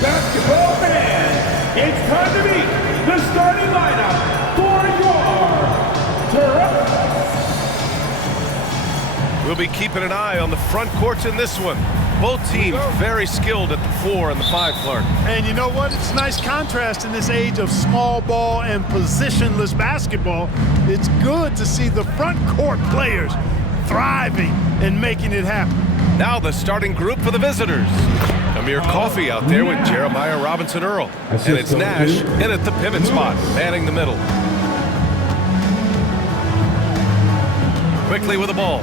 Basketball fans, it's time to meet the starting lineup for your Terps. We'll be keeping an eye on the front courts in this one. Both teams very skilled at the 4 and the 5, Clark. And you know what? It's a nice contrast in this age of small ball and positionless basketball. It's good to see the front court players thriving and making it happen. Now the starting group for the visitors. Amir Coffey out there with Jeremiah Robinson Earl. And it's Nash in at the pivot spot, manning the middle. Quickly with the ball.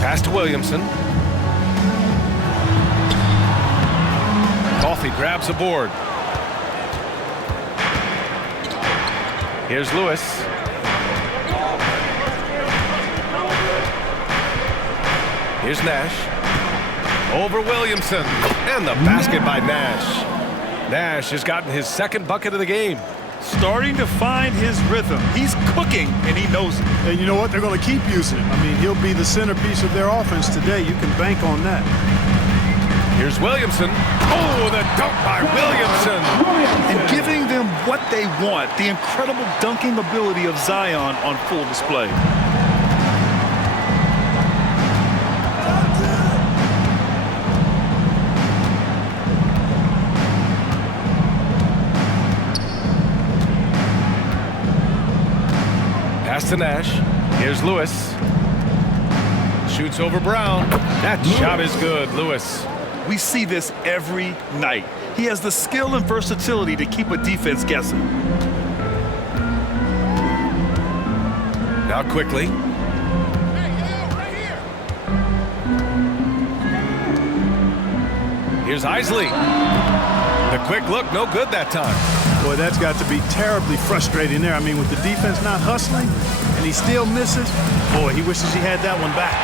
Pass to Williamson. Coffey grabs the board. Here's Lewis. Here's Nash. Over Williamson. And the basket by Nash. Nash has gotten his second bucket of the game. Starting to find his rhythm. He's cooking, and he knows it. And you know what? They're going to keep using him. I mean, he'll be the centerpiece of their offense today. You can bank on that. Here's Williamson. Oh, the dunk by Williamson. And giving them what they want. The incredible dunking ability of Zion on full display. Pass to Nash. Here's Lewis. Shoots over Brown. That shot is good, Lewis. We see this every night. He has the skill and versatility to keep a defense guessing. Now quickly. Here's Isley. The quick look, no good that time. Boy, that's got to be terribly frustrating there. I mean, with the defense not hustling and he still misses, boy, he wishes he had that one back.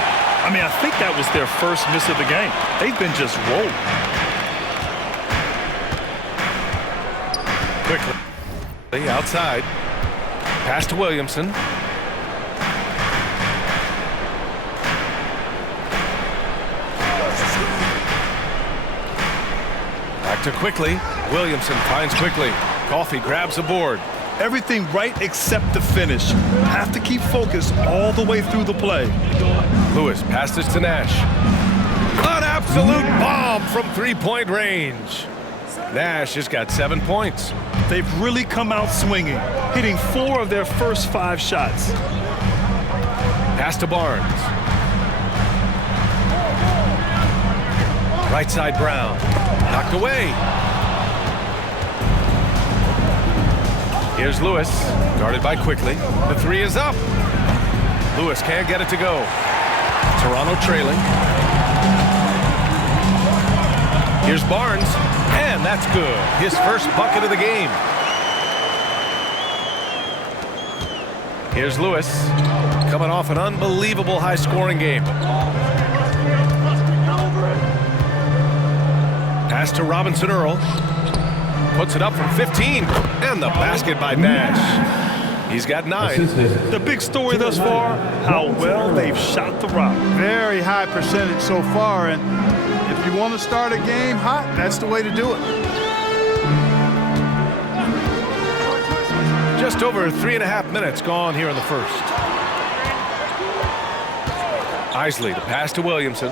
I mean, I think that was their first miss of the game. They've been just rolled. Quickly, outside. Pass to Williamson. Back to Quickly. Williamson finds Quickly. Coffey grabs the board. Everything right except the finish. Have to keep focused all the way through the play. Lewis passes to Nash. An absolute bomb from three-point range. Nash has got 7 points. They've really come out swinging, hitting 4 of their first 5 shots. Pass to Barnes. Right side Brown. Knocked away. Here's Lewis, guarded by Quickly. The 3 is up. Lewis can't get it to go. Toronto trailing. Here's Barnes, and that's good. His first bucket of the game. Here's Lewis, coming off an unbelievable high-scoring game. Pass to Robinson Earl. Puts it up from 15, and the basket by Nash. He's got 9. The big story thus far, how well they've shot the rock. Very high percentage so far, and if you want to start a game hot, that's the way to do it. Just over 3.5 minutes gone here in the first. Isley, the pass to Williamson.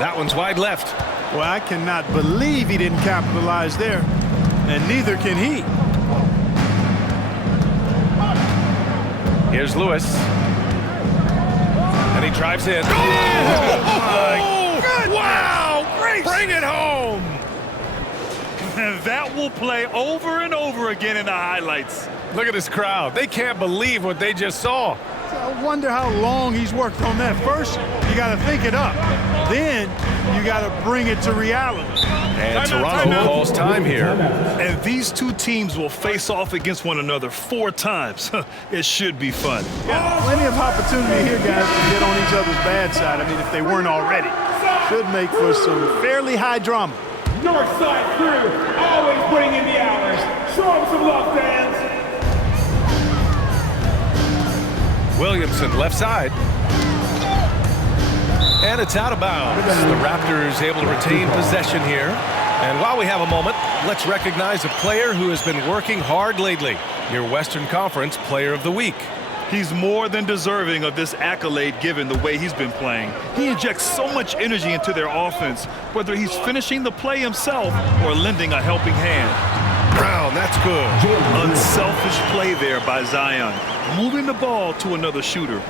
That one's wide left. Well, I cannot believe he didn't capitalize there, and neither can he. Here's Lewis. And he drives in. Oh, wow! Great. Bring it home! And that will play over and over again in the highlights. Look at this crowd. They can't believe what they just saw. I wonder how long he's worked on that. First, you got to think it up. Then You got to bring it to reality. And Toronto calls time here. And these two teams will face off against one another 4 times. It should be fun. Yeah, plenty of opportunity here, guys, to get on each other's bad side. I mean, if they weren't already. Should make for some fairly high drama. North side crew, always putting in the hours. Show them some love, fans. Williamson left side. And it's out of bounds. The Raptors able to retain possession here. And while we have a moment, let's recognize a player who has been working hard lately. Your Western Conference Player of the Week. He's more than deserving of this accolade given the way he's been playing. He injects so much energy into their offense, whether he's finishing the play himself or lending a helping hand. Brown, that's good. Unselfish play there by Zion, moving the ball to another shooter.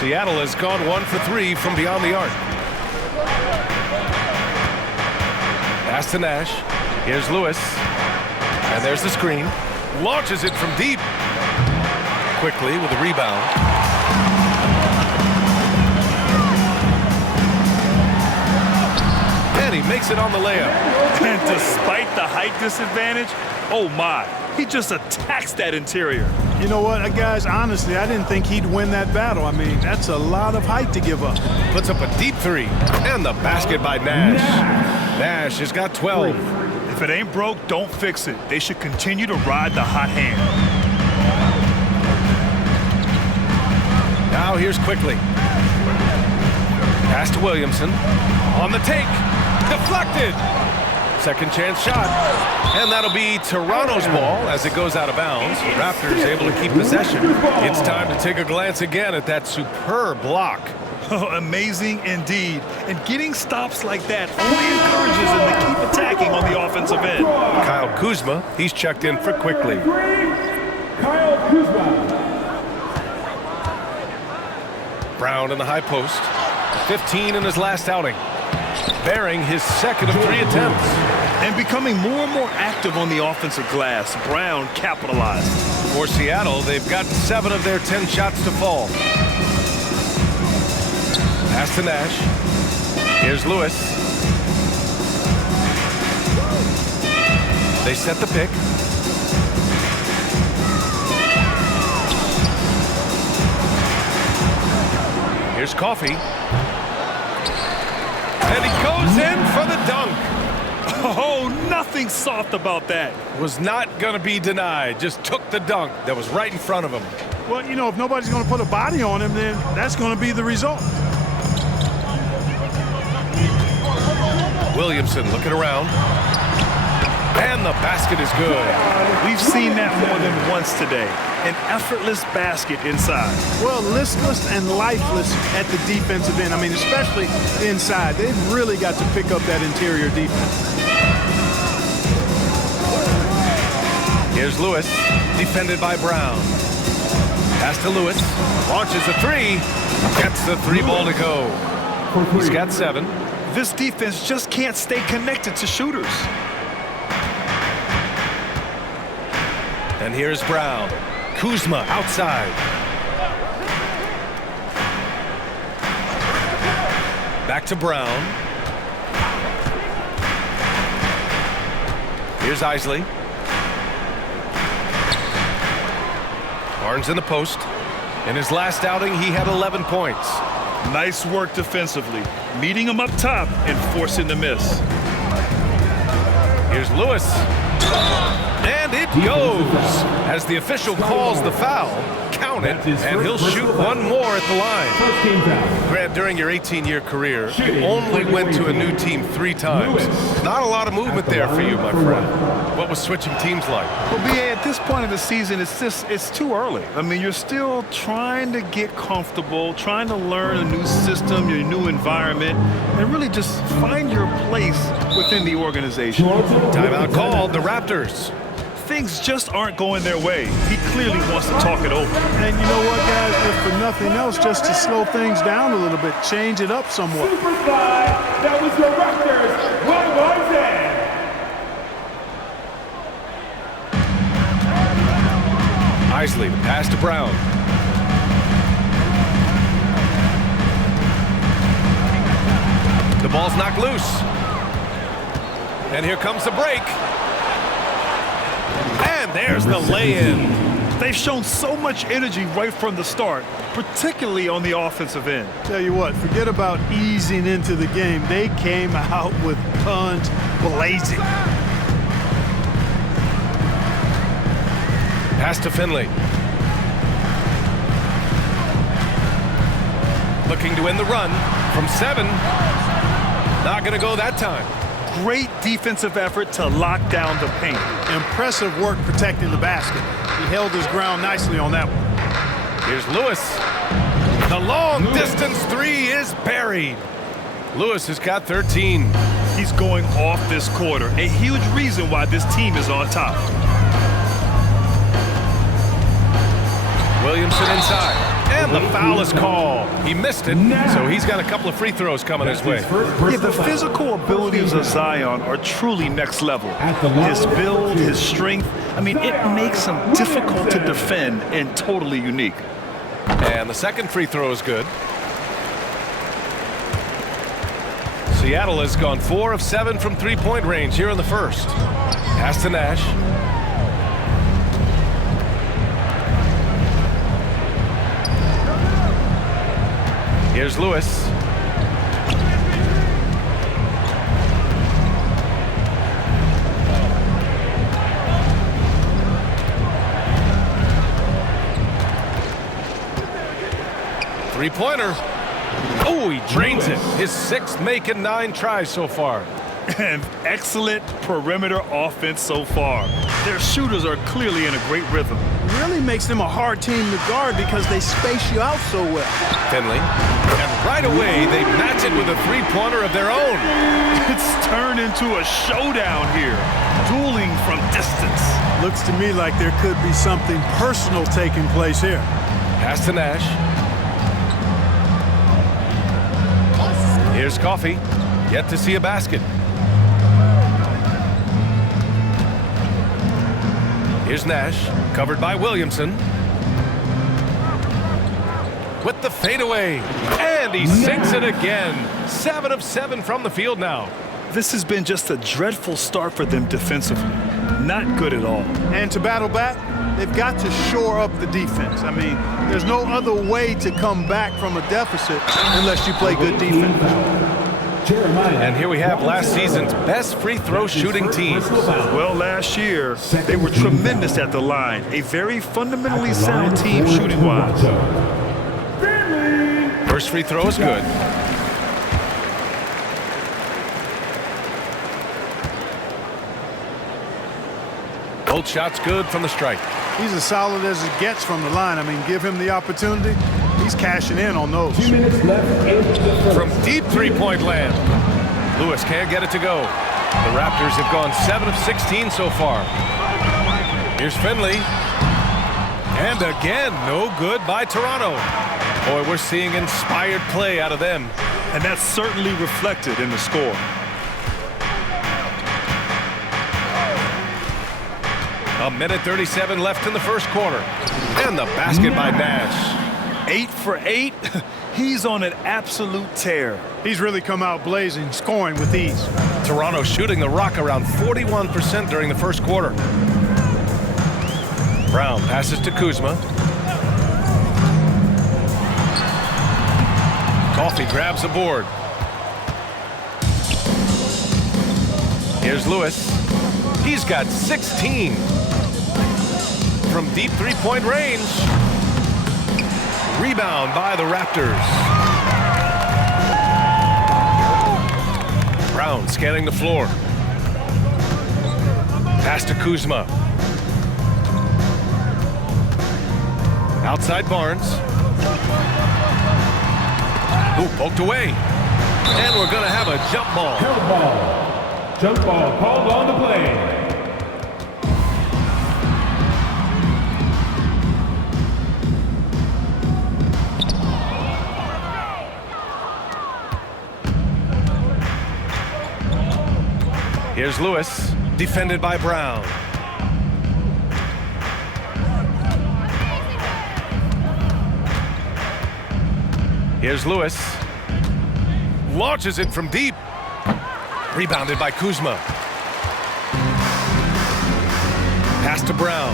Seattle has gone 1 for 3 from beyond the arc. Pass to Nash. Here's Lewis. And there's the screen. Launches it from deep. Quickly with a rebound. And he makes it on the layup. And despite the height disadvantage, oh my, he just attacks that interior. You know what, guys, honestly, I didn't think he'd win that battle. I mean, that's a lot of height to give up. Puts up a deep 3. And the basket by Nash. Nash has got 12. If it ain't broke, don't fix it. They should continue to ride the hot hand. Now here's Quickly. Pass to Williamson. On the take. Deflected. Second chance shot. And that'll be Toronto's ball as it goes out of bounds. Raptors able to keep possession. It's time to take a glance again at that superb block. Oh, amazing indeed. And getting stops like that only encourages them to keep attacking on the offensive end. Kyle Kuzma, he's checked in for Quickly. Kyle Kuzma. Brown in the high post. 15 in his last outing. Bearing his second of 3 attempts. And becoming more and more active on the offensive glass, Brown capitalized. For Seattle, they've gotten 7 of their 10 shots to fall. Pass to Nash. Here's Lewis. They set the pick. Here's Coffey. And he goes in for the dunk. Oh, nothing soft about that. Was not going to be denied. Just took the dunk that was right in front of him. Well, you know, if nobody's going to put a body on him, then that's going to be the result. Williamson looking around. And the basket is good. We've seen that more than once today. An effortless basket inside. Well, listless and lifeless at the defensive end. I mean, especially inside. They've really got to pick up that interior defense. Here's Lewis, defended by Brown. Pass to Lewis. Launches a 3. Gets the 3 ball to go. He's got 7. This defense just can't stay connected to shooters. And here's Brown. Kuzma outside. Back to Brown. Here's Isley. Barnes in the post. In his last outing, he had 11 points. Nice work defensively, meeting him up top and forcing the miss. Here's Lewis. And it goes. As the official calls the foul, count it, and he'll shoot one more at the line. Grant, during your 18-year career, you only went to a new team 3 times. Not a lot of movement there for you, my friend. What was switching teams like? Well, B.A., at this point of the season, it's too early. I mean, you're still trying to get comfortable, trying to learn a new system, your new environment, and really just find your place within the organization. Timeout called, the Raptors. Things just aren't going their way. He clearly wants to talk it over. And you know what, guys? If for nothing else, just to slow things down a little bit, change it up somewhat. Super Fly, that was your Raptors. What was it? Isley, the pass to Brown. Ball's knocked loose. And here comes the break. And there's the lay-in. They've shown so much energy right from the start, particularly on the offensive end. Tell you what, forget about easing into the game. They came out with guns blazing. Pass to Finley. Looking to win the run from 7. Not going to go that time. Great defensive effort to lock down the paint. Impressive work protecting the basket. He held his ground nicely on that one. Here's Lewis. The long distance 3 is buried. Lewis has got 13. He's going off this quarter. A huge reason why this team is on top. Williamson inside. And the foul is called. He missed it, so he's got a couple of free throws coming his way. Yeah, the physical abilities of Zion are truly next level. His build, his strength, I mean, it makes him difficult to defend and totally unique. And the second free throw is good. Seattle has gone 4 of 7 from three-point range here in the first. Pass to Nash. Here's Lewis. Three-pointer. Oh, he drains it. His 6th make in 9 tries so far. And excellent perimeter offense so far. Their shooters are clearly in a great rhythm. Really makes them a hard team to guard because they space you out so well. Finley. And right away, they match it with a three-pointer of their own. It's turned into a showdown here. Dueling from distance. Looks to me like there could be something personal taking place here. Pass to Nash. Here's Coffey. Yet to see a basket. Here's Nash, covered by Williamson. With the fadeaway. And he sinks it again. 7 of 7 from the field now. This has been just a dreadful start for them defensively. Not good at all. And to battle back, they've got to shore up the defense. I mean, there's no other way to come back from a deficit unless you play good defense. And here we have last season's best free throw shooting team. Well, last year, they were tremendous at the line. A very fundamentally sound team shooting-wise. First free throw is good. Both shots good from the stripe. He's as solid as it gets from the line. I mean, give him the opportunity. He's cashing in on those. 2 minutes left. From deep three-point land. Lewis can't get it to go. The Raptors have gone 7 of 16 so far. Here's Finley. And again, no good by Toronto. Boy, we're seeing inspired play out of them. And that's certainly reflected in the score. A minute 37 left in the first quarter. And the basket by Nash. 8 for 8. He's on an absolute tear. He's really come out blazing, scoring with ease. Toronto shooting the rock around 41% during the first quarter. Brown passes to Kuzma. Coffey grabs a board. Here's Lewis. He's got 16. From deep three-point range. Rebound by the Raptors. Brown scanning the floor. Pass to Kuzma. Outside Barnes. Ooh, poked away. And we're going to have a jump ball. Jump ball. Jump ball called on the play. Here's Lewis, defended by Brown. Here's Lewis. Launches it from deep. Rebounded by Kuzma. Pass to Brown.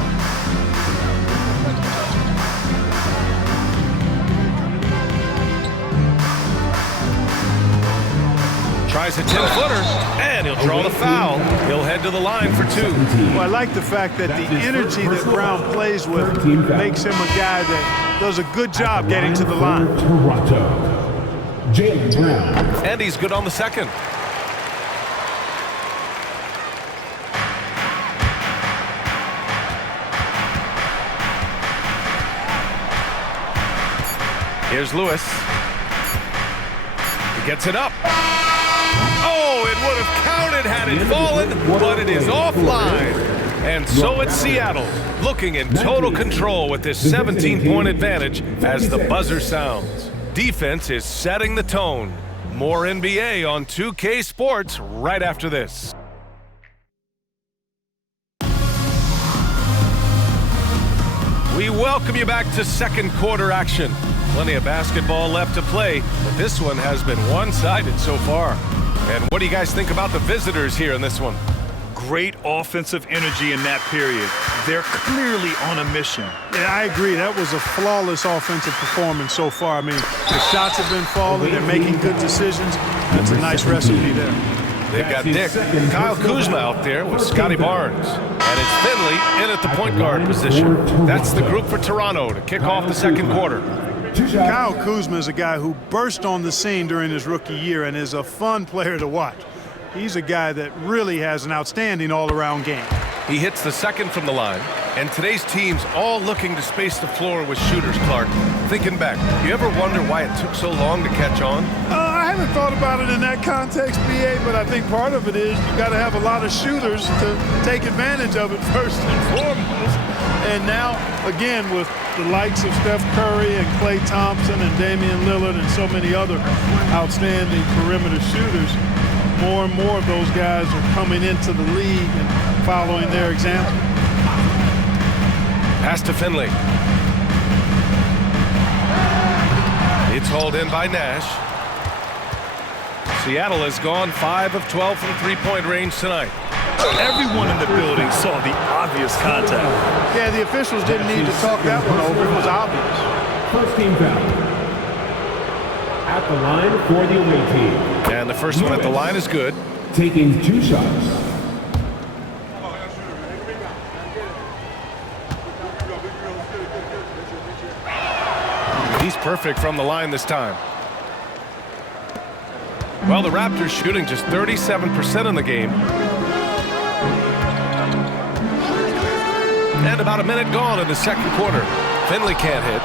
Tries a 10-footer, and he'll draw the foul. He'll head to the line for 2. Well, I like the fact that the energy that Brown plays with makes him a guy that does a good job getting to the line. Toronto, Jaylen Brown. And he's good on the second. Here's Lewis. He gets it up. Oh, it would have counted had it fallen, but it is offline. And so it's Seattle, looking in total control with this 17-point advantage as the buzzer sounds. Defense is setting the tone. More NBA on 2K Sports right after this. We welcome you back to second quarter action. Plenty of basketball left to play, but this one has been one-sided so far. And what do you guys think about the visitors here in this one? Great offensive energy in that period. They're clearly on a mission. Yeah, I agree. That was a flawless offensive performance so far. I mean, the shots have been falling. They're making good decisions. That's a nice recipe there. They've got Dick, Kyle Kuzma out there with Scotty Barnes. And it's Finley in at the point guard position. That's the group for Toronto to kick off the second quarter. Kyle Kuzma is a guy who burst on the scene during his rookie year and is a fun player to watch. He's a guy that really has an outstanding all-around game. He hits the second from the line, and today's team's all looking to space the floor with shooters, Clark. Thinking back, you ever wonder why it took so long to catch on? I haven't thought about it in that context, B.A., but I think part of it is you got to have a lot of shooters to take advantage of it first and foremost. And now, again, with the likes of Steph Curry and Klay Thompson and Damian Lillard and so many other outstanding perimeter shooters, more and more of those guys are coming into the league and following their example. Pass to Finley. It's hauled in by Nash. Seattle has gone 5 of 12 from three-point range tonight. Everyone in the building saw the obvious contact. Yeah, the officials didn't need to talk that one over. It was obvious. First team foul. At the line for the away team. And the first one at the line is good. Taking 2 shots. He's perfect from the line this time. Well, the Raptors shooting just 37% in the game. And about a minute gone in the second quarter. Finley can't hit.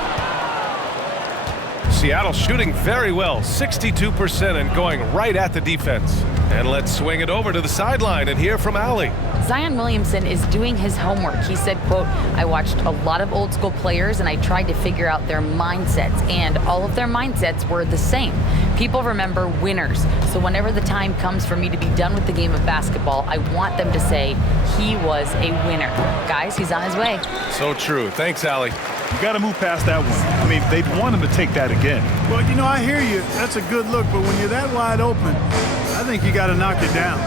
Seattle shooting very well, 62% and going right at the defense. And let's swing it over to the sideline and hear from Allie. Zion Williamson is doing his homework. He said, quote, "I watched a lot of old school players and I tried to figure out their mindsets, and all of their mindsets were the same. People remember winners. So whenever the time comes for me to be done with the game of basketball, I want them to say he was a winner." Guys, he's on his way. So true. Thanks, Allie. You got to move past that one. I mean, they'd want him to take that again. Well, you know, I hear you. That's a good look, but when you're that wide open, I think you got to knock it down.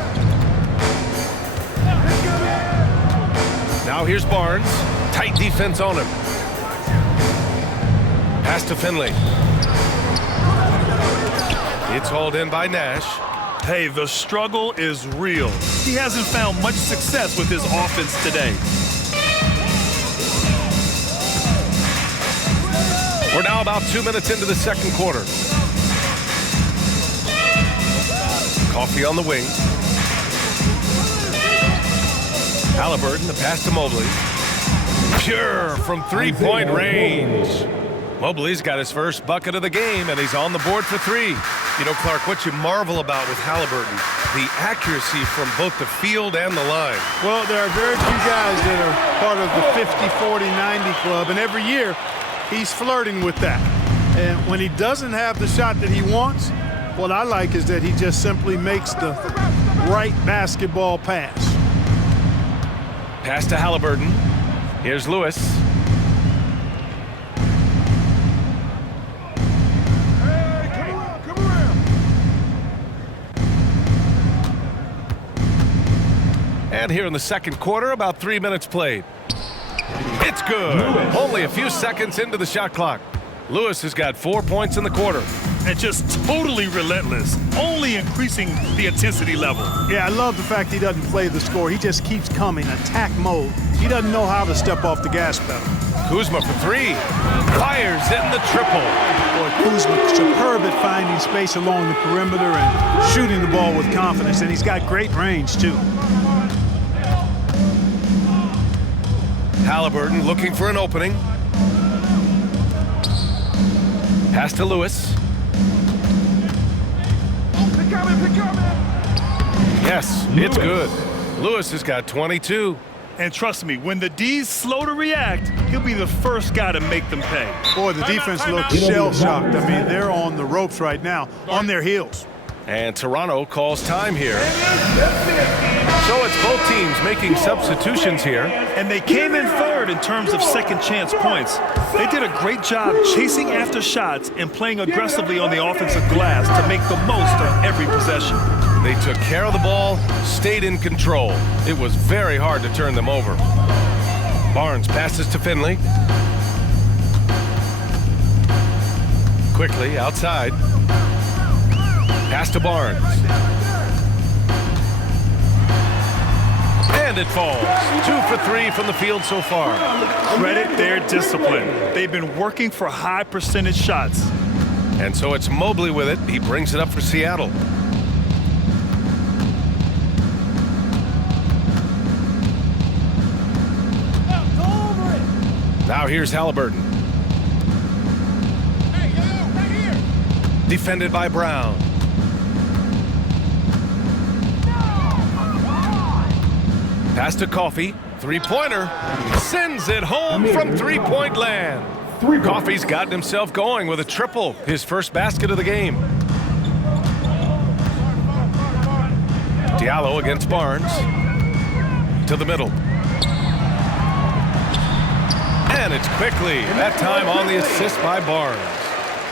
Now here's Barnes. Tight defense on him. Pass to Finley. It's hauled in by Nash. Hey, the struggle is real. He hasn't found much success with his offense today. We're now about 2 minutes into the second quarter. Coffee on the wing. Halliburton, the pass to Mobley. Pure from three-point range. Mobley's got his first bucket of the game, and he's on the board for 3. You know, Clark, what you marvel about with Halliburton, the accuracy from both the field and the line. Well, there are very few guys that are part of the 50, 40, 90 club, and every year he's flirting with that. And when he doesn't have the shot that he wants, what I like is that he just simply makes the right basketball pass. Pass to Halliburton. Here's Lewis. And here in the second quarter, about 3 minutes played. It's good. Only a few seconds into the shot clock. Lewis has got 4 points in the quarter. And just totally relentless, only increasing the intensity level. Yeah, I love the fact he doesn't play the score. He just keeps coming, attack mode. He doesn't know how to step off the gas pedal. Kuzma for three. Fires in the triple. Boy, Kuzma superb at finding space along the perimeter and shooting the ball with confidence, and he's got great range, too. Halliburton looking for an opening. Pass to Lewis. Yes, it's good. Lewis has got 22. And trust me, when the D's slow to react, he'll be the first guy to make them pay. Boy, the defense looks shell-shocked. I mean, they're on the ropes right now, on their heels. And Toronto calls time here. So it's both teams making substitutions here. And they came in third in terms of second chance points. They did a great job chasing after shots and playing aggressively on the offensive glass to make the most of every possession. They took care of the ball, stayed in control. It was very hard to turn them over. Barnes passes to Finley. Quickly outside. Pass to Barnes. And it falls. 2 for 3 from the field so far. Credit their discipline. They've been working for high percentage shots. And so it's Mobley with it. He brings it up for Seattle. Now here's Halliburton. Defended by Brown. Pass to Coffey. Three-pointer. Sends it home from three-point land. Coffey's gotten himself going with a triple. His first basket of the game. Diallo against Barnes. To the middle. And it's quickly. That time on the assist by Barnes.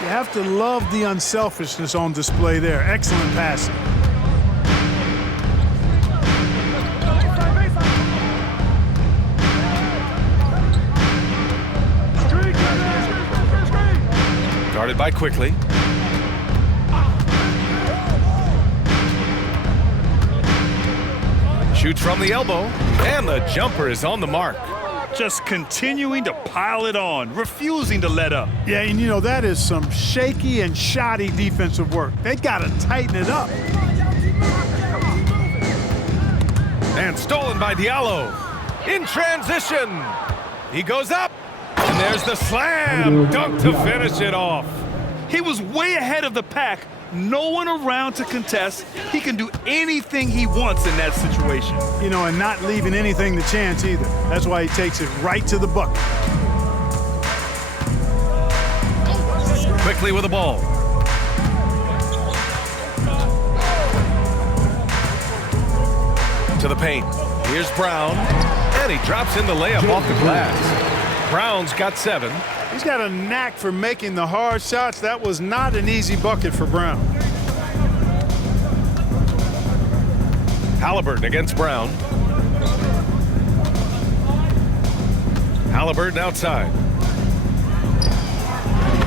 You have to love the unselfishness on display there. Excellent passing. Guarded by Quickly. Shoots from the elbow. And the jumper is on the mark. Just continuing to pile it on, refusing to let up. Yeah, and you know, that is some shaky and shoddy defensive work. They got to tighten it up. And stolen by Diallo. In transition. He goes up. And there's the slam dunk to finish it off. He was way ahead of the pack. No one around to contest. He can do anything he wants in that situation. You know, and not leaving anything to chance either. That's why he takes it right to the bucket. Quickly with the ball. To the paint. Here's Brown. And he drops in the layup off the glass. Brown's got 7. He's got a knack for making the hard shots. That was not an easy bucket for Brown. Halliburton against Brown. Halliburton outside.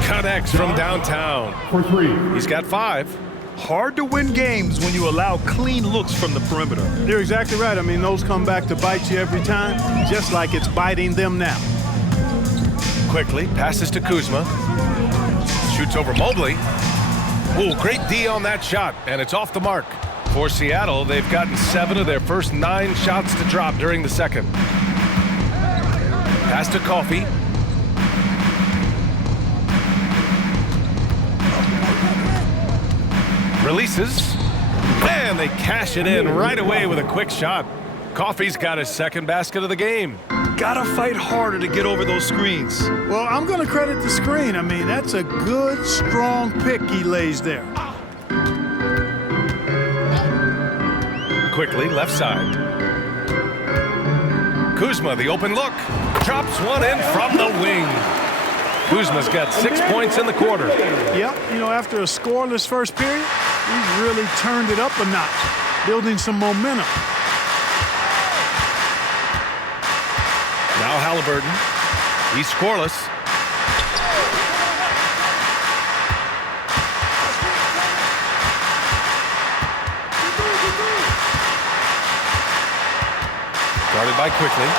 Connects from downtown. For 3. He's got 5. Hard to win games when you allow clean looks from the perimeter. You're exactly right. I mean, those come back to bite you every time, just like it's biting them now. Quickly passes to Kuzma. Shoots over Mobley. Ooh, great D on that shot, and it's off the mark. For Seattle, they've gotten 7 of their first 9 shots to drop during the second. Pass to Coffey. Releases. And they cash it in right away with a quick shot. Coffey's got his second basket of the game. Gotta fight harder to get over those screens. Well, I'm going to credit the screen. I mean, that's a good, strong pick he lays there. Quickly, left side. Kuzma, the open look. Drops one in from the wing. Kuzma's got 6 points in the quarter. Yep, you know, after a scoreless first period, he's really turned it up a notch, building some momentum. Now Halliburton. He's scoreless. Guarded by Quickly.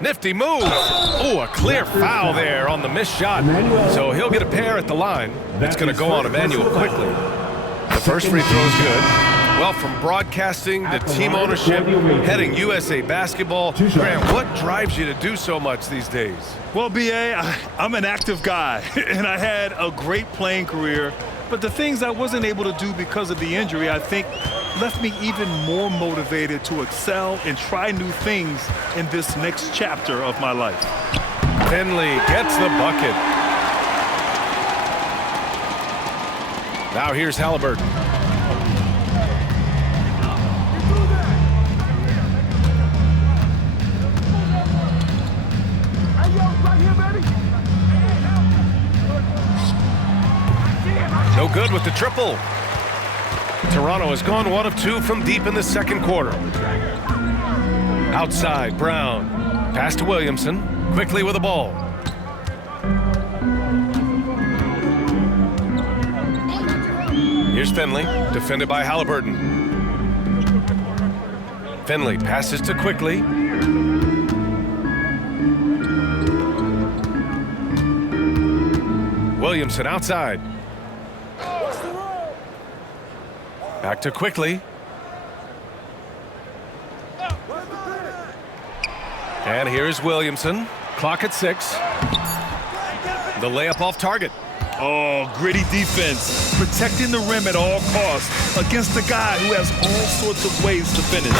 Nifty move. Oh, a clear foul there on the missed shot. So he'll get a pair at the line. It's going to go on Emmanuel Quickly. The first free throw is good. Well, from broadcasting to team ownership, heading USA Basketball, Graham, what drives you to do so much these days? Well, B.A., I'm an active guy, and I had a great playing career. But the things I wasn't able to do because of the injury, I think, left me even more motivated to excel and try new things in this next chapter of my life. Finley gets the bucket. Now here's Halliburton. No good with the triple. Toronto has gone 1 of 2 from deep in the second quarter. Outside, Brown. Pass to Williamson. Quickly with the ball. Here's Finley, defended by Halliburton. Finley passes to Quickly. Williamson outside. Back to Quickly. And here's Williamson. Clock at 6. The layup off target. Oh, gritty defense. Protecting the rim at all costs against a guy who has all sorts of ways to finish.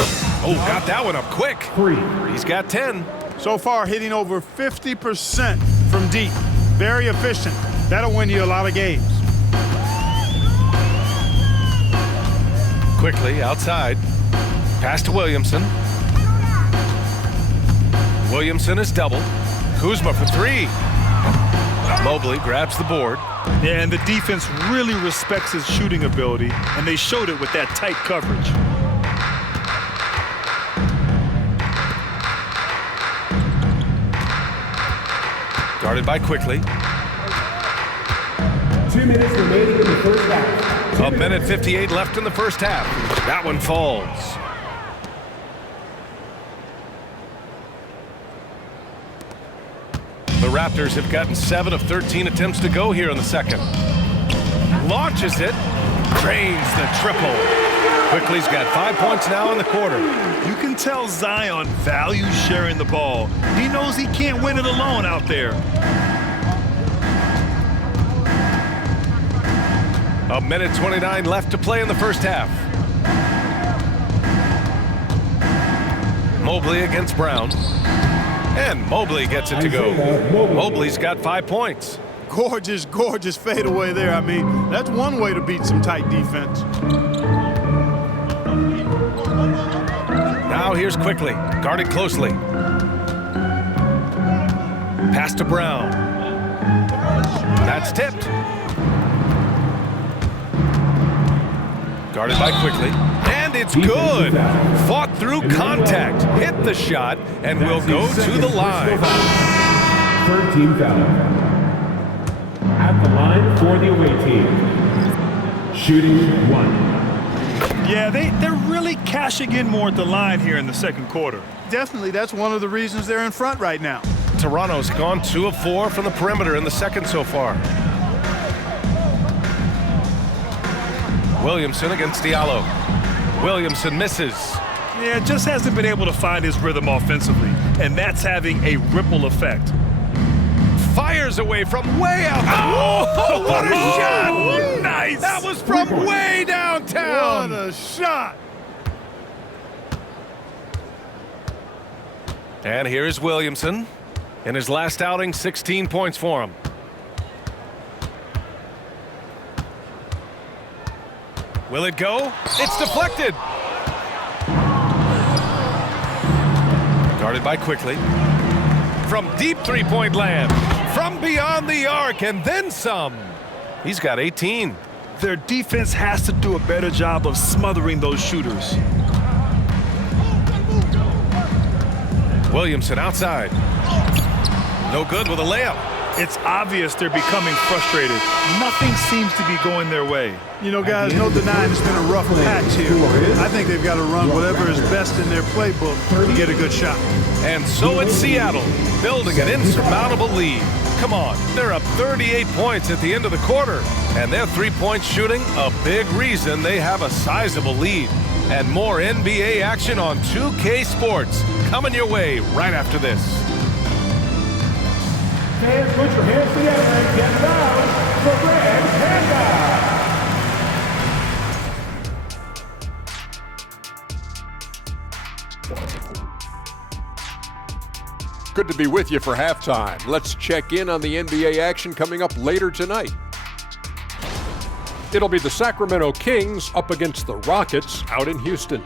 Oh, got that one up quick. He's got 10. So far, hitting over 50% from deep. Very efficient. That'll win you a lot of games. Quickly outside. Pass to Williamson. Williamson is doubled. Kuzma for 3. Mobley grabs the board. Yeah, and the defense really respects his shooting ability, and they showed it with that tight coverage. Guarded by Quickly. 2 minutes remaining in the first half. A minute 58 left in the first half. That one falls. The Raptors have gotten 7 of 13 attempts to go here in the second. Launches it. Drains the triple. Quickly's got 5 points now in the quarter. You can tell Zion values sharing the ball. He knows he can't win it alone out there. A minute 29 left to play in the first half. Mobley against Brown. And Mobley gets it to go. Mobley's got 5 points. Gorgeous, gorgeous fadeaway there. I mean, that's one way to beat some tight defense. Now here's Quickly, guarded closely. Pass to Brown. That's tipped. Guarded by Quickly. And it's good. Fought through contact. Hit the shot and will go to the line. 3rd team foul. At the line for the away team. Shooting 1. Yeah, they're really cashing in more at the line here in the second quarter. Definitely, that's one of the reasons they're in front right now. Toronto's gone 2 of 4 from the perimeter in the second so far. Williamson against Diallo. Williamson misses. Yeah, just hasn't been able to find his rhythm offensively, and that's having a ripple effect. Fires away from way out. Oh, what a shot! Nice! That was from way downtown. What a shot! And here's Williamson. In his last outing, 16 points for him. Will it go? It's deflected. Guarded by Quickly. From deep three-point land. From beyond the arc and then some. He's got 18. Their defense has to do a better job of smothering those shooters. Williamson outside. No good with a layup. It's obvious they're becoming frustrated. Nothing seems to be going their way. You know, guys, no denying it's been a rough patch here. I think they've got to run whatever is best in their playbook to get a good shot. And so it's Seattle, building an insurmountable lead. Come on, they're up 38 points at the end of the quarter. And their three-point shooting, a big reason they have a sizable lead. And more NBA action on 2K Sports coming your way right after this. Fans, put your hands together and get down for Red Panda. Good to be with you for halftime. Let's check in on the NBA action coming up later tonight. It'll be the Sacramento Kings up against the Rockets out in Houston.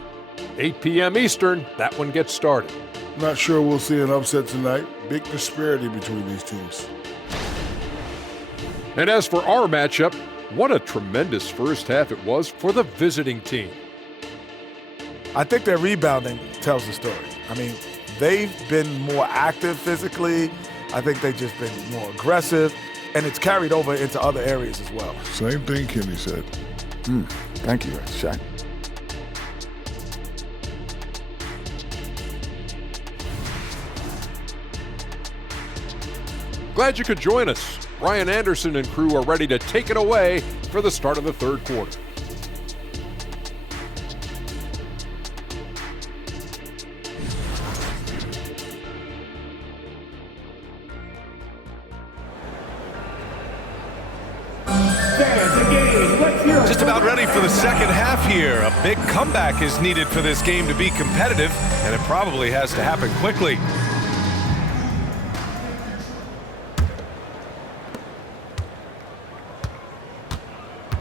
8 p.m. Eastern, that one gets started. Not sure we'll see an upset tonight. Big disparity between these teams. And as for our matchup, what a tremendous first half it was for the visiting team. I think their rebounding tells the story. I mean, they've been more active physically. I think they've just been more aggressive, and it's carried over into other areas as well. Same thing Kenny said. Thank you, Shaq. Glad you could join us. Ryan Anderson and crew are ready to take it away for the start of the third quarter. Just about ready for the second half here. A big comeback is needed for this game to be competitive, and it probably has to happen quickly.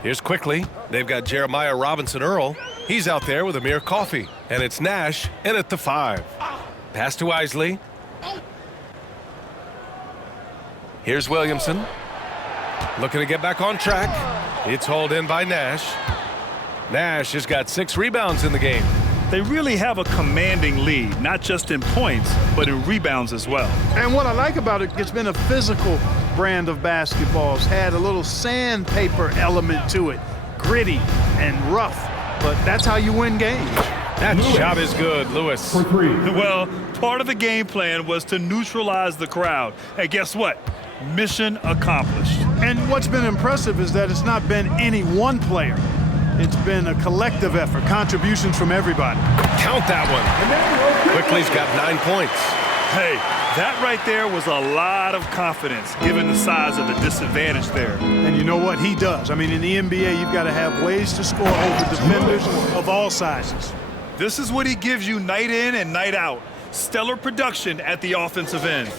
Here's quickly. They've got Jeremiah Robinson-Earl. He's out there with Amir Coffey. And it's Nash in at the 5. Pass to Isley. Here's Williamson. Looking to get back on track. It's hauled in by Nash. Nash has got 6 rebounds in the game. They really have a commanding lead, not just in points, but in rebounds as well. And what I like about it, it's been a physical brand of basketball. It's had a little sandpaper element to it, gritty and rough, but that's how you win games. That shot is good, Lewis. For 3. Well, part of the game plan was to neutralize the crowd. And guess what? Mission accomplished. And what's been impressive is that it's not been any one player. It's been a collective effort, contributions from everybody. Count that one. Quickly's got 9 points. Hey, that right there was a lot of confidence, given the size of the disadvantage there. And you know what? He does. I mean, in the NBA, you've got to have ways to score over defenders of all sizes. This is what he gives you night in and night out. Stellar production at the offensive end.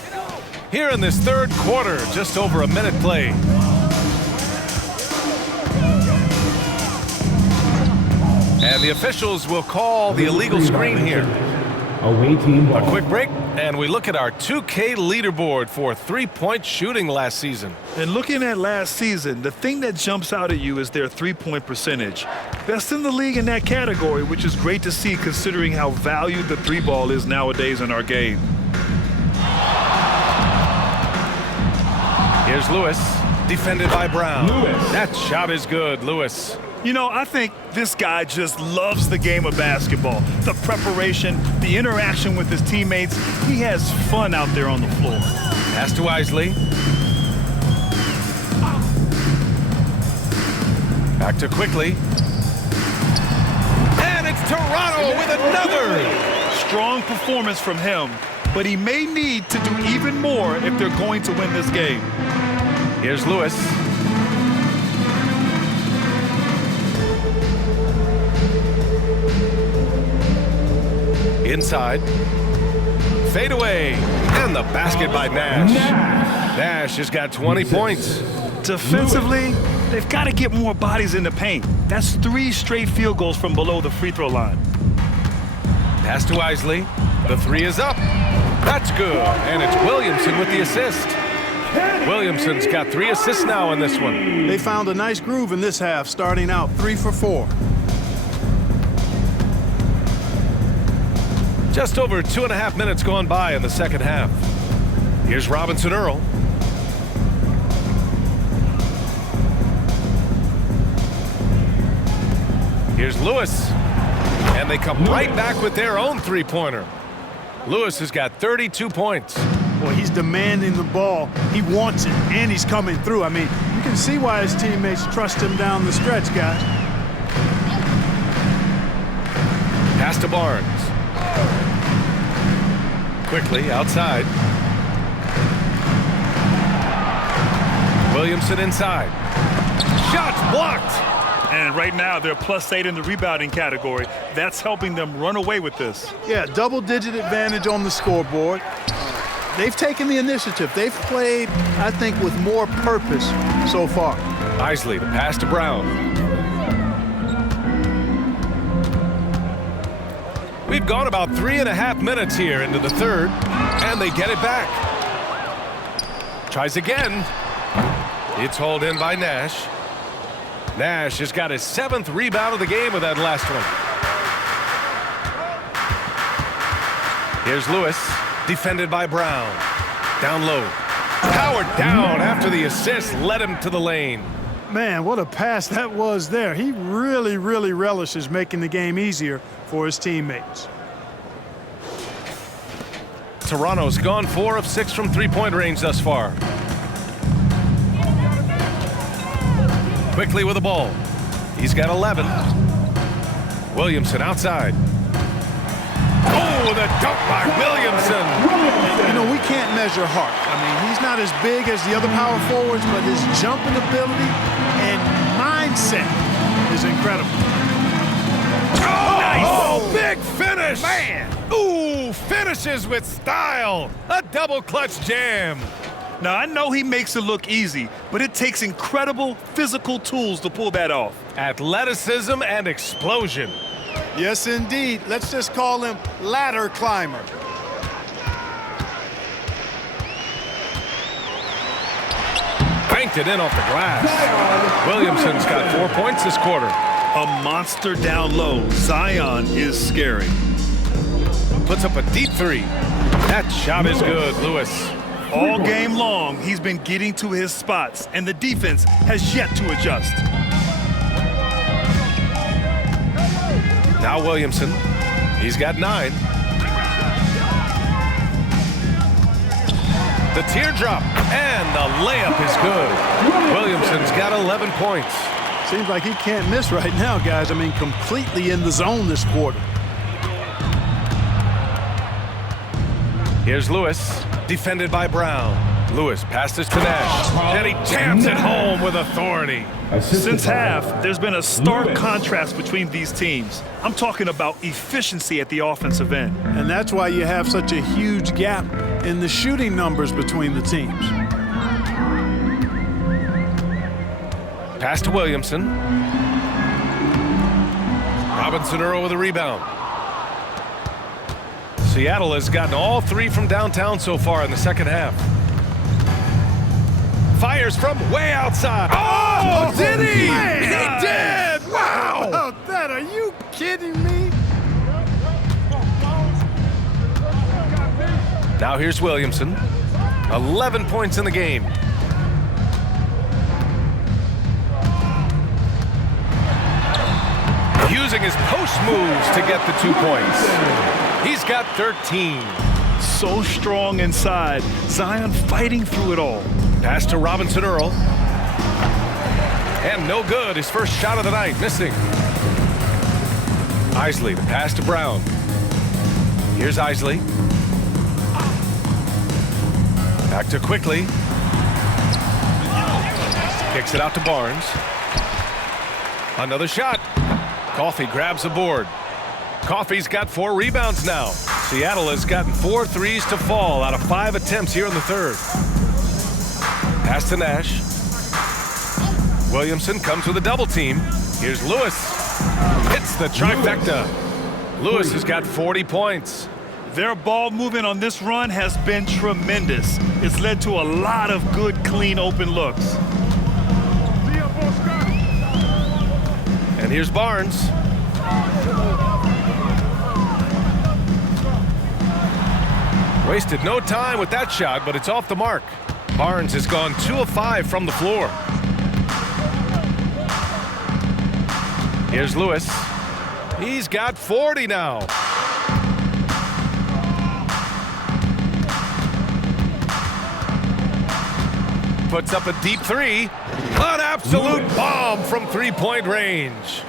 Here in this third quarter, just over a minute played. And the officials will call the illegal screen here. Away team ball. A quick break, and we look at our 2K leaderboard for three-point shooting last season. And looking at last season, the thing that jumps out at you is their three-point percentage. Best in the league in that category, which is great to see considering how valued the three ball is nowadays in our game. Here's Lewis, defended by Brown. That shot is good, Lewis. You know, I think this guy just loves the game of basketball. The preparation, the interaction with his teammates. He has fun out there on the floor. Pass to Isley. Back to Quickly. And it's Toronto with another. Strong performance from him, but he may need to do even more if they're going to win this game. Here's Lewis. Inside. Fade away. And the basket by Nash. Nash has got 20 points. Defensively, they've got to get more bodies in the paint. That's 3 straight field goals from below the free throw line. Pass to Isley. The 3 is up. That's good. And it's Williamson with the assist. Williamson's got 3 assists now in this one. They found a nice groove in this half, starting out 3 for 4. Just over 2.5 minutes gone by in the second half. Here's Robinson Earl. Here's Lewis. And they come right back with their own three-pointer. Lewis has got 32 points. Boy, he's demanding the ball. He wants it, and he's coming through. I mean, you can see why his teammates trust him down the stretch, guys. Pass to Barnes. Quickly outside. Williamson inside. Shots blocked. And right now, they're +8 in the rebounding category. That's helping them run away with this. Yeah, double-digit advantage on the scoreboard. They've taken the initiative. They've played, I think, with more purpose so far. Isley, the pass to Brown. We've gone about 3.5 minutes here into the third, and they get it back. Tries again. It's hauled in by Nash. Nash has got his 7th rebound of the game with that last one. Here's Lewis, defended by Brown. Down low. Powered down after the assist led him to the lane. Man, what a pass that was there. He really, really relishes making the game easier for his teammates. Toronto's gone 4 of 6 from three-point range thus far. Quickly with the ball. He's got 11. Williamson outside. Oh, the dunk by Williamson. You know, we can't measure heart. I mean, he's not as big as the other power forwards, but his jumping ability and mindset is incredible. Oh, nice. Oh, big finish. Man. Ooh, finishes with style. A double clutch jam. Now, I know he makes it look easy, but it takes incredible physical tools to pull that off. Athleticism and explosion. Yes, indeed. Let's just call him ladder climber. Banked it in off the glass. Williamson's got 4 points this quarter. A monster down low. Zion is scary. Puts up a deep 3. That shot is good, Lewis. All game long, he's been getting to his spots, and the defense has yet to adjust. Now Williamson. He's got 9. The teardrop, and the layup is good. Williamson's got 11 points. Seems like he can't miss right now, guys. I mean, completely in the zone this quarter. Here's Lewis, defended by Brown. Lewis passes to Nash, and he jams it home with authority. Since half, there's been a stark contrast between these teams. I'm talking about efficiency at the offensive end. And that's why you have such a huge gap in the shooting numbers between the teams. Pass to Williamson. Robinson Earl with a rebound. Seattle has gotten all 3 from downtown so far in the second half. Fires from way outside. Oh, did he? He did! Wow! How about that? Are you kidding me? Now here's Williamson. 11 points in the game. Using his post moves to get the 2 points. He's got 13. So strong inside. Zion fighting through it all. Pass to Robinson Earl. And no good. His first shot of the night, missing. Isley, the pass to Brown. Here's Isley. Back to Quickly. Kicks it out to Barnes. Another shot. Coffey grabs the board. Coffey's got 4 rebounds now. Seattle has gotten 4 threes to fall out of 5 attempts here in the third. Pass to Nash. Williamson comes with a double team. Here's Lewis. Hits the trifecta. Lewis has got 40 points. Their ball movement on this run has been tremendous. It's led to a lot of good, clean, open looks. And here's Barnes. Wasted no time with that shot, but it's off the mark. Barnes has gone 2 of 5 from the floor. Here's Lewis. He's got 40 now. Puts up a deep three. An absolute bomb from three-point range.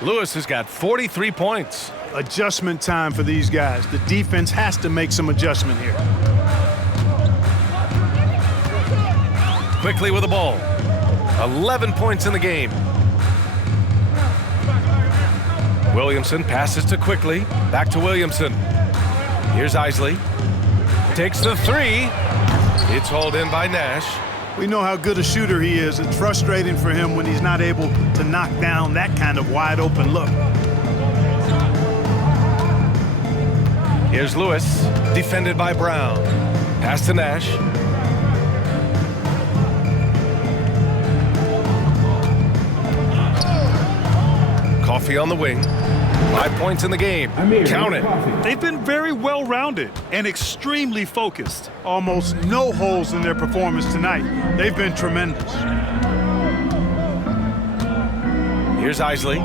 Lewis has got 43 points. Adjustment time for these guys. The defense has to make some adjustment here. Quickly with the ball. 11 points in the game. Williamson passes to Quickly. Back to Williamson. Here's Isley. Takes the three. It's hauled in by Nash. We know how good a shooter he is. It's frustrating for him when he's not able to knock down that kind of wide open look. Here's Lewis, defended by Brown. Pass to Nash. Coffee on the wing. 5 points in the game. Count it. They've been very well-rounded and extremely focused. Almost no holes in their performance tonight. They've been tremendous. Here's Isley.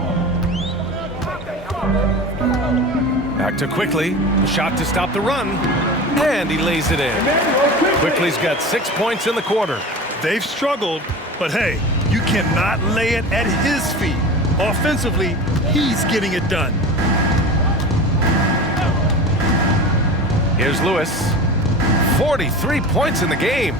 Back to Quickly. A shot to stop the run. And he lays it in. Quickly's got 6 points in the quarter. They've struggled, but hey, you cannot lay it at his feet. Offensively, he's getting it done. Here's Lewis. 43 points in the game.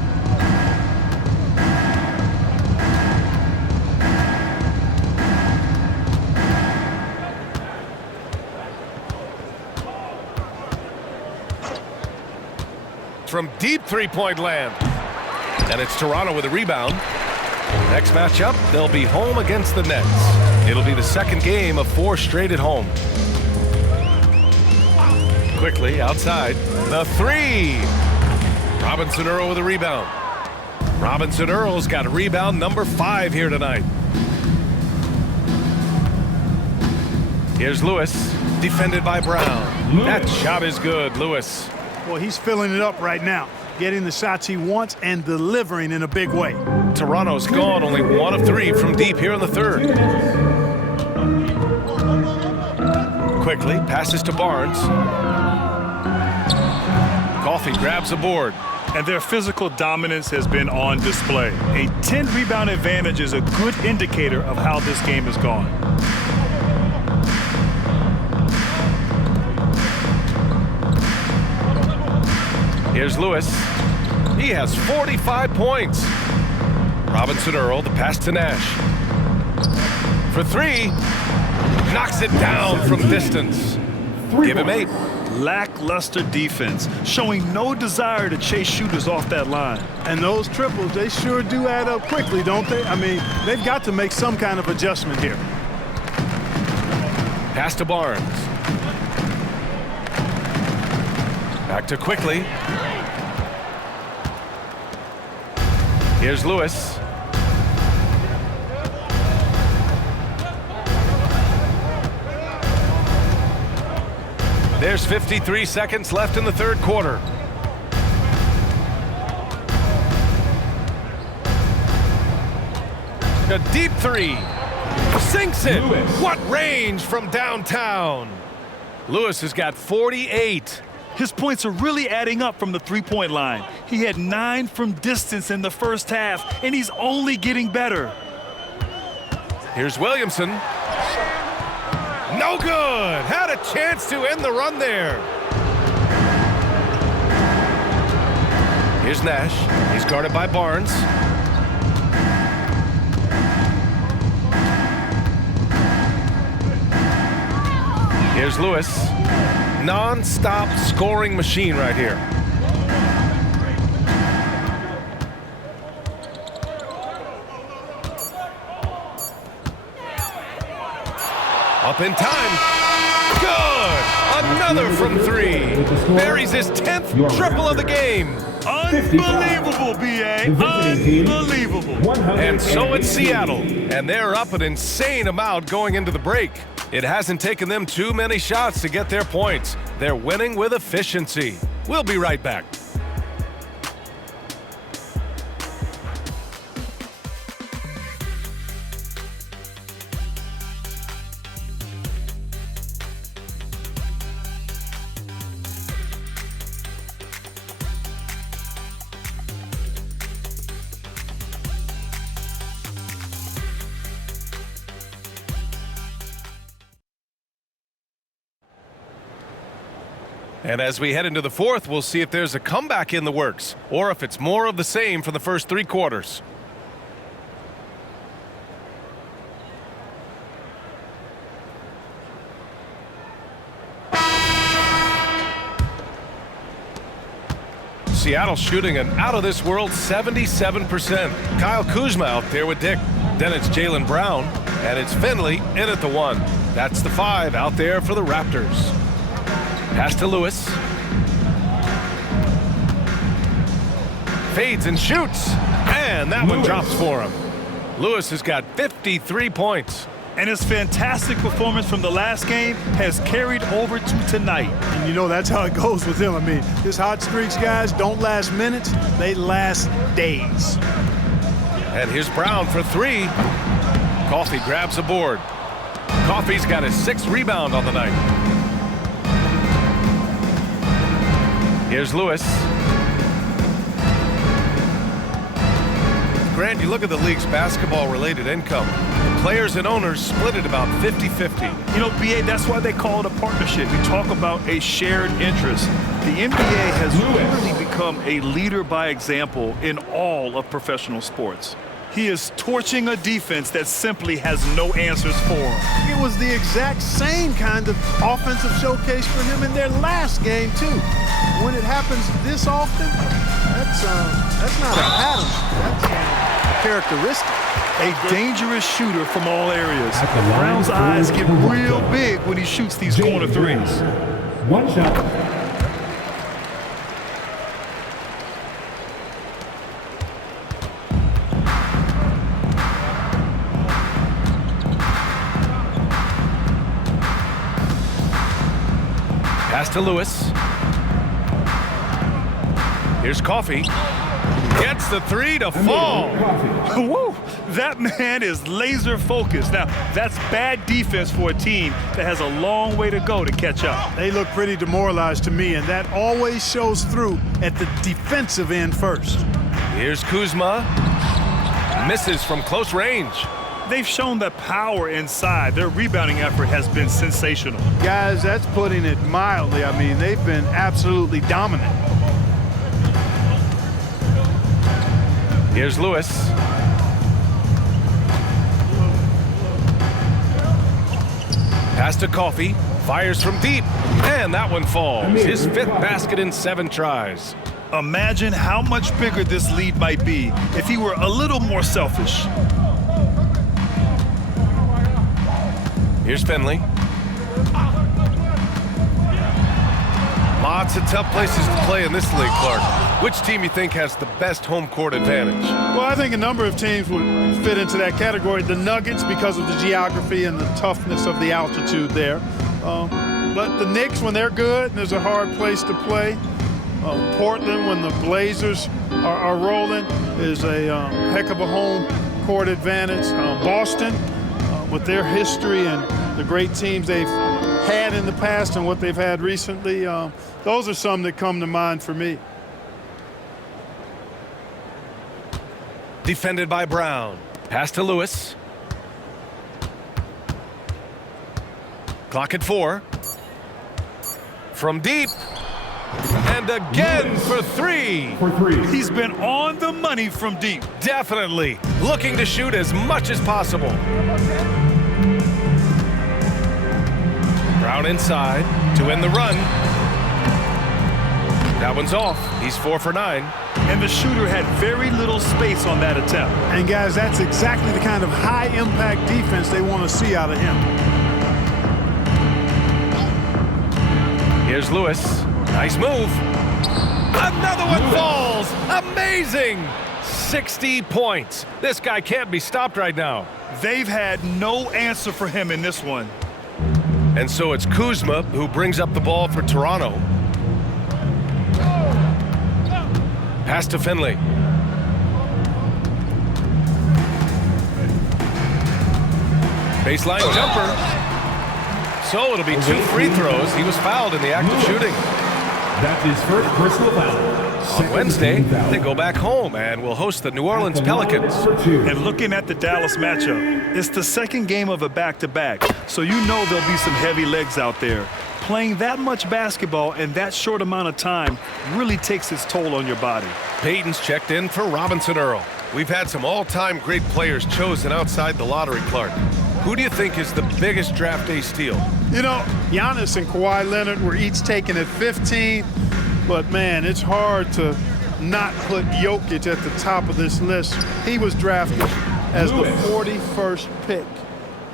From deep three-point land. And it's Toronto with a rebound. Next matchup, they'll be home against the Nets. It'll be the second game of 4 straight at home. Quickly outside. The three. Robinson Earl with a rebound. Robinson Earl's got rebound number 5 here tonight. Here's Lewis, defended by Brown. That shot is good, Lewis. Well, he's filling it up right now, getting the shots he wants and delivering in a big way. Toronto's gone only 1 of 3 from deep here in the third. Quickly passes to Barnes. Coffee grabs a board. And their physical dominance has been on display. A 10-rebound advantage is a good indicator of how this game has gone. Here's Lewis. He has 45 points. Robinson Earl, the pass to Nash. For 3. Knocks it down from distance. Give him 8. Lackluster defense, showing no desire to chase shooters off that line. And those triples, they sure do add up quickly, don't they? I mean, they've got to make some kind of adjustment here. Pass to Barnes. Back to Quickly. Here's Lewis. There's 53 seconds left in the third quarter. A deep three. Sinks it. Lewis. What range from downtown. Lewis has got 48. His points are really adding up from the three-point line. He had 9 from distance in the first half, and he's only getting better. Here's Williamson. No good. Had a chance to end the run there. Here's Nash. He's guarded by Barnes. Here's Lewis. Non-stop scoring machine right here. Up in time. Good. Another from three. Buries his 10th triple of the game. Unbelievable, B.A. Unbelievable. And so it's Seattle, and they're up an insane amount going into the break. It hasn't taken them too many shots to get their points. They're winning with efficiency. We'll be right back. And as we head into the fourth, we'll see if there's a comeback in the works or if it's more of the same for the first three quarters. Seattle shooting an out-of-this-world 77%. Kyle Kuzma out there with Dick. Then it's Jaylen Brown, and it's Finley in at the 1. That's the 5 out there for the Raptors. Pass to Lewis. Fades and shoots. And that one drops for him. Lewis has got 53 points. And his fantastic performance from the last game has carried over to tonight. And you know that's how it goes with him. I mean, his hot streaks, guys, don't last minutes. They last days. And here's Brown for 3. Coffey grabs a board. Coffey's got his 6th rebound on the night. Here's Lewis. Grant, you look at the league's basketball-related income. Players and owners split it about 50-50. You know, B.A., that's why they call it a partnership. We talk about a shared interest. The NBA has really become a leader by example in all of professional sports. He is torching a defense that simply has no answers for him. It was the exact same kind of offensive showcase for him in their last game, too. When it happens this often, that's not a pattern. That's a characteristic. A dangerous shooter from all areas. Brown's eyes get real big when he shoots these corner threes. One shot. Pass to Lewis. Here's Coffey. Gets the 3 to fall. Woo! That man is laser focused. Now, that's bad defense for a team that has a long way to go to catch up. They look pretty demoralized to me, and that always shows through at the defensive end first. Here's Kuzma. Misses from close range. They've shown the power inside. Their rebounding effort has been sensational. Guys, that's putting it mildly. I mean, they've been absolutely dominant. Here's Lewis. Pass to Coffey. Fires from deep. And that one falls. His 5th basket in 7 tries. Imagine how much bigger this lead might be if he were a little more selfish. Here's Finley. Lots of tough places to play in this league, Clark. Which team you think has the best home court advantage? Well, I think a number of teams would fit into that category. The Nuggets, because of the geography and the toughness of the altitude there. But the Knicks, when they're good, there's a hard place to play. Portland, when the Blazers are rolling, is a heck of a home court advantage. Boston, with their history and the great teams they've had in the past and what they've had recently, those are some that come to mind for me. Defended by Brown. Pass to Lewis. Clock at 4. From deep. And again for 3. He's been on the money from deep. Definitely looking to shoot as much as possible. Brown inside to end the run. That one's off. He's 4 for 9. And the shooter had very little space on that attempt. And guys, that's exactly the kind of high-impact defense they want to see out of him. Here's Lewis. Nice move. Another one falls. Amazing. 60 points. This guy can't be stopped right now. They've had no answer for him in this one. And so it's Kuzma who brings up the ball for Toronto. Pass to Finley. Baseline jumper. So it'll be 2 free throws. He was fouled in the act of shooting. That's his first personal foul. On Wednesday, they go back home and will host the New Orleans Pelicans. And looking at the Dallas matchup, it's the second game of a back-to-back, so you know there'll be some heavy legs out there. Playing that much basketball in that short amount of time really takes its toll on your body. Payton's checked in for Robinson Earl. We've had some all-time great players chosen outside the lottery, Clark. Who do you think is the biggest draft day steal? You know, Giannis and Kawhi Leonard were each taken at 15, but man, it's hard to not put Jokic at the top of this list. He was drafted as the 41st pick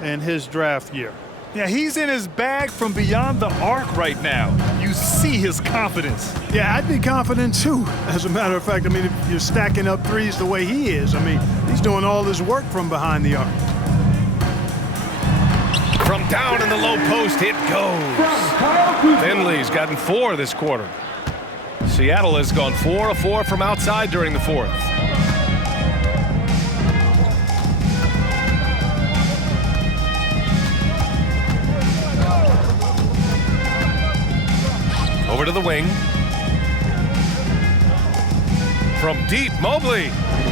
in his draft year. Yeah, he's in his bag from beyond the arc right now. You see his confidence. Yeah, I'd be confident too. As a matter of fact, I mean, if you're stacking up threes the way he is, I mean, he's doing all his work from behind the arc. From down in the low post, it goes. Finley's gotten 4 this quarter. Seattle has gone 4 of 4 from outside during the fourth. Over to the wing. From deep, Mobley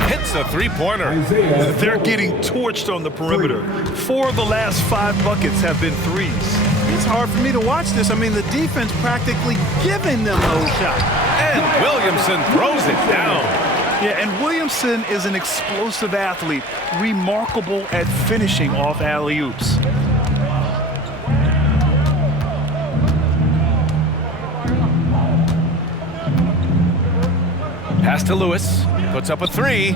hits a three-pointer. They're getting torched on the perimeter. 4 of the last 5 buckets have been threes. It's hard for me to watch this. I mean, the defense practically giving them those shots. And Williamson throws it down. Yeah, and Williamson is an explosive athlete, remarkable at finishing off alley-oops. Pass to Lewis, puts up a 3,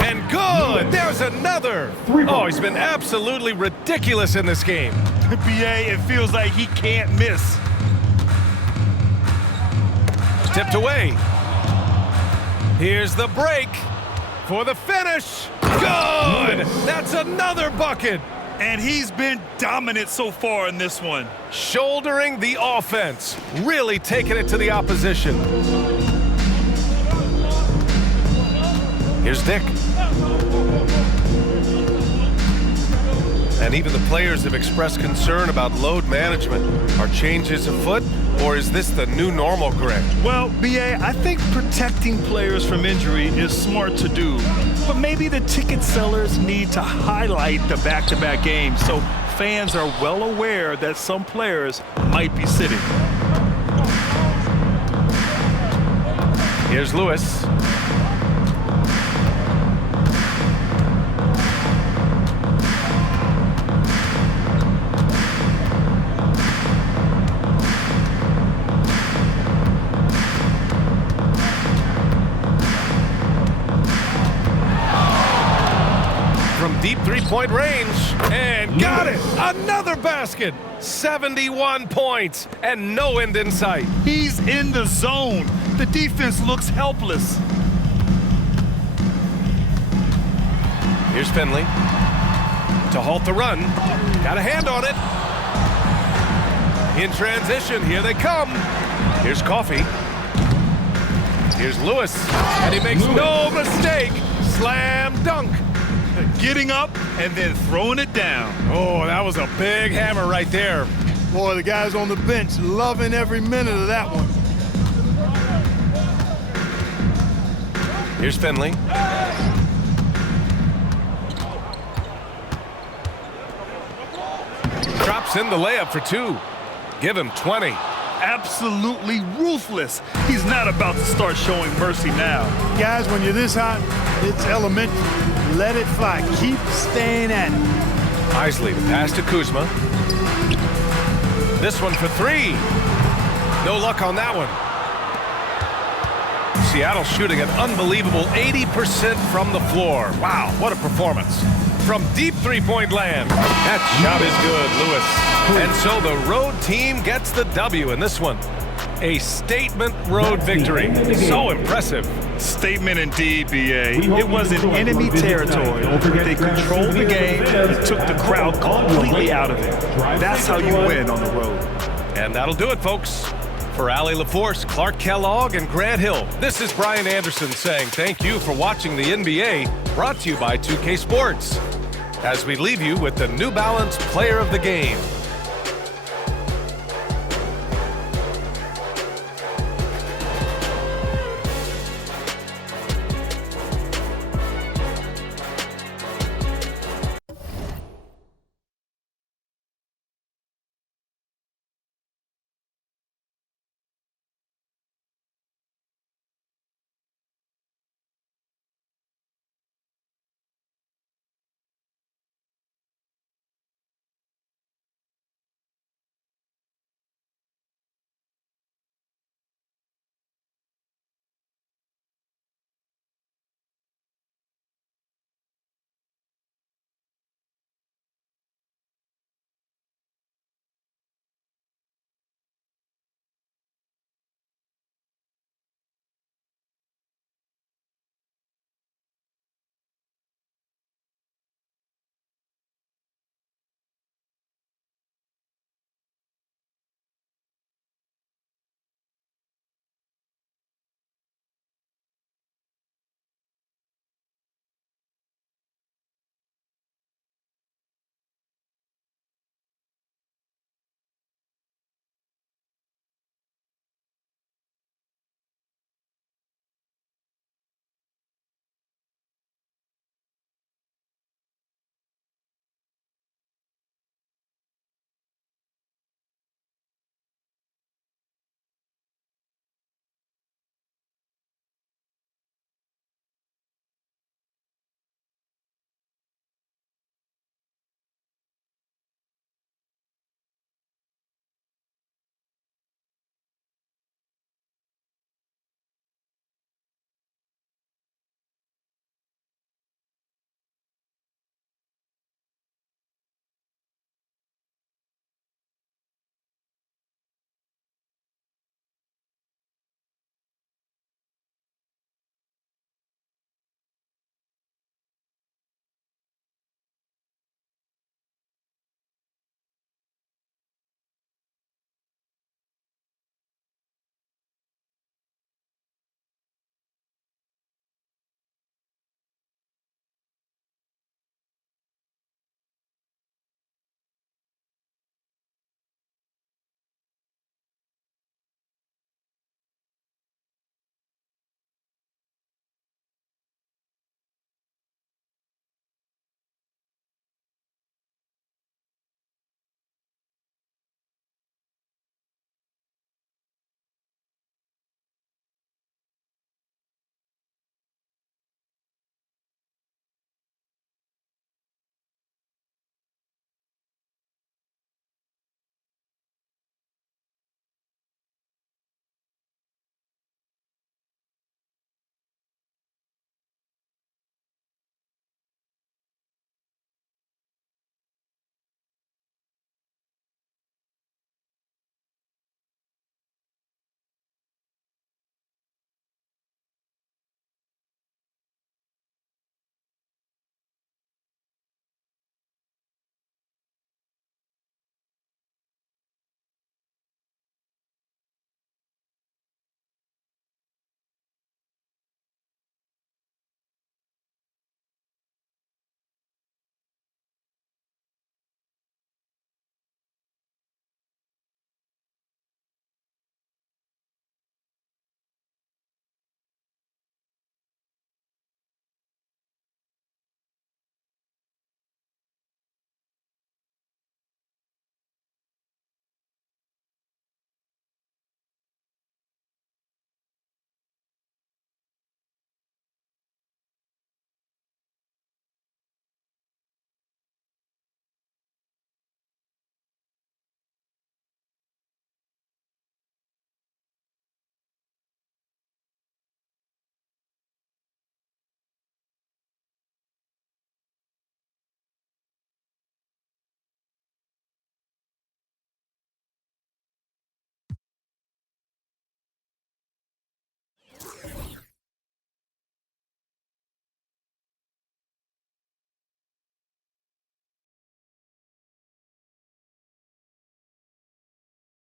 and good! There's another! Oh, he's been absolutely ridiculous in this game. BA, it feels like he can't miss. Tipped away. Here's the break for the finish. Good! That's another bucket. And he's been dominant so far in this one. Shouldering the offense, really taking it to the opposition. Here's Dick. And even the players have expressed concern about load management. Are changes afoot, or is this the new normal, Greg? Well, BA, I think protecting players from injury is smart to do. But maybe the ticket sellers need to highlight the back-to-back games so fans are well aware that some players might be sitting. Here's Lewis. Deep three-point range, and got it! Another basket! 71 points, and no end in sight. He's in the zone. The defense looks helpless. Here's Finley to halt the run. Got a hand on it. In transition, here they come. Here's Coffey. Here's Lewis, and he makes no mistake. Slam dunk. Getting up and then throwing it down. Oh, that was a big hammer right there. Boy, the guys on the bench loving every minute of that one. Here's Finley. Drops in the layup for 2. Give him 20. Absolutely ruthless. He's not about to start showing mercy now. Guys, when you're this hot, it's elementary. Let it fly. Keep staying at it. Isley, the pass to Kuzma. This one for 3. No luck on that one. Seattle shooting an unbelievable 80% from the floor. Wow, what a performance. From deep three-point land. That shot is good, Lewis. And so the road team gets the W in this one. A statement road victory. So impressive. Statement indeed, B.A. It was in enemy territory. They controlled the game and took the crowd completely out of it. That's how you win on the road. And that'll do it, folks. For Allie LaForce, Clark Kellogg, and Grant Hill, this is Brian Anderson saying thank you for watching the NBA, brought to you by 2K Sports. As we leave you with the New Balance Player of the Game.